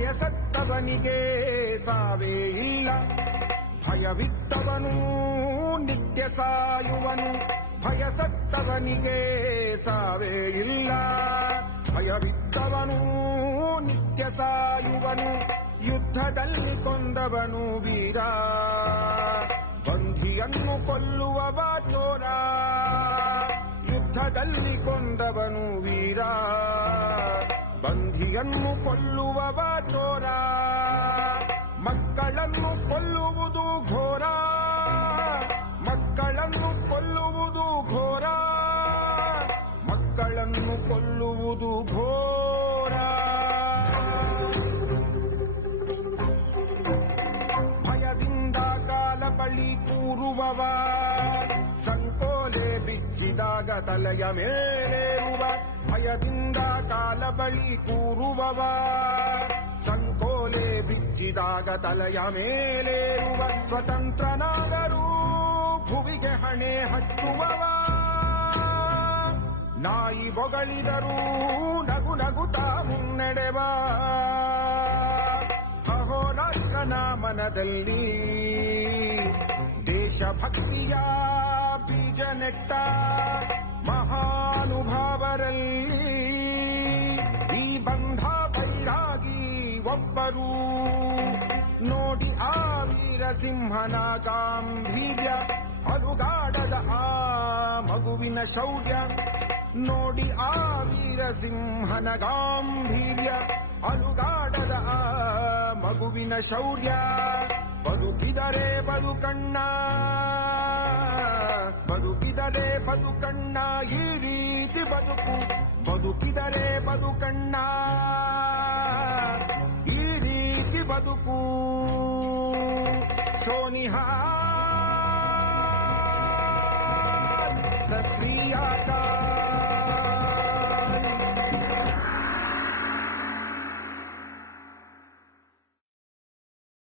ಭಯವಿತ್ತವನಿಗೆ ಸಾವೇ ಇಲ್ಲ ಭಯವಿತ್ತವನು ನಿತ್ಯ ಸಾಯುವನು ಭಯಸತ್ತವನಿಗೆ ಸಾವೇ ಇಲ್ಲ ಭಯವಿತ್ತವನು ನಿತ್ಯ ಸಾಯುವನು ಯುದ್ಧದಲ್ಲಿ ಕೊಂದವನು ವೀರ ಬಂಧಿಯನ್ನು ಕೊಲ್ಲುವವ ಚೋರ ಯುದ್ಧದಲ್ಲಿ ಕೊಂದವನು ವೀರ ಬಂಧಿಯನ್ನು ಕೊಲ್ಲುವವ ಚೋರ ಮಕ್ಕಳನ್ನು ಕೊಲ್ಲುವುದು ಘೋರ ಮಕ್ಕಳನ್ನು ಕೊಲ್ಲುವುದು ಘೋರ ಮಕ್ಕಳನ್ನು ಕೊಲ್ಲುವುದು ಘೋರ ಭಯದಿಂದ ಕಾಲ ಬಳಿ ಕೂರುವವ ಸಂಕೋಲೆ ಬಿಚ್ಚಿದಾಗ ತಲೆಯ ಮೇಲೇರುವ ಭಯದಿಂದ ಕಾಲ ಬಳಿ ಕೂರುವವ ಸಂಕೋಲೆ ಬಿಚ್ಚಿದಾಗ ತಲೆಯ ಮೇಲೇರುವ ಸ್ವತಂತ್ರನಾಗರೂ ಭುವಿಗೆ ಹಣೆ ಹಚ್ಚುವವ ನಾಯಿ ಬೊಗಳಿದರೂ ನಗು ನಗುತ್ತ ಮುನ್ನಡೆವ ಅಹೋರಾತ್ರನ ಮನದಲ್ಲಿ ದೇಶಭಕ್ತಿಯ ಬೀಜ ನೆಟ್ಟ ಮಹಾನುಭಾವರಲ್ಲಿ ಈ ಬಂಧ ಬೈರಾಗಿ ಒಬ್ಬರು ನೋಡಿ ಆ ವೀರಸಿಂಹನ ಗಾಂಭೀರ್ಯ, ಅಲುಗಾಡದ ಆ ಮಗುವಿನ ಶೌರ್ಯ, ನೋಡಿ ಆ ವೀರಸಿಂಹನ ಗಾಂಭೀರ್ಯ, ಅಲುಗಾಡದ ಆ ಮಗುವಿನ ಶೌರ್ಯ, ಬದುಕಿದರೆ ಬದುಕಣ್ಣ ಬದುಕಿದರೆ ಬದುಕಣ್ಣ ಈ ರೀತಿ ಬದುಕು ಬದುಕಿದರೆ ಬದುಕಣ್ಣ ಈ ರೀತಿ ಬದುಕು ಸೋನಿಹಾ ಸತ್ರಿಯಾದ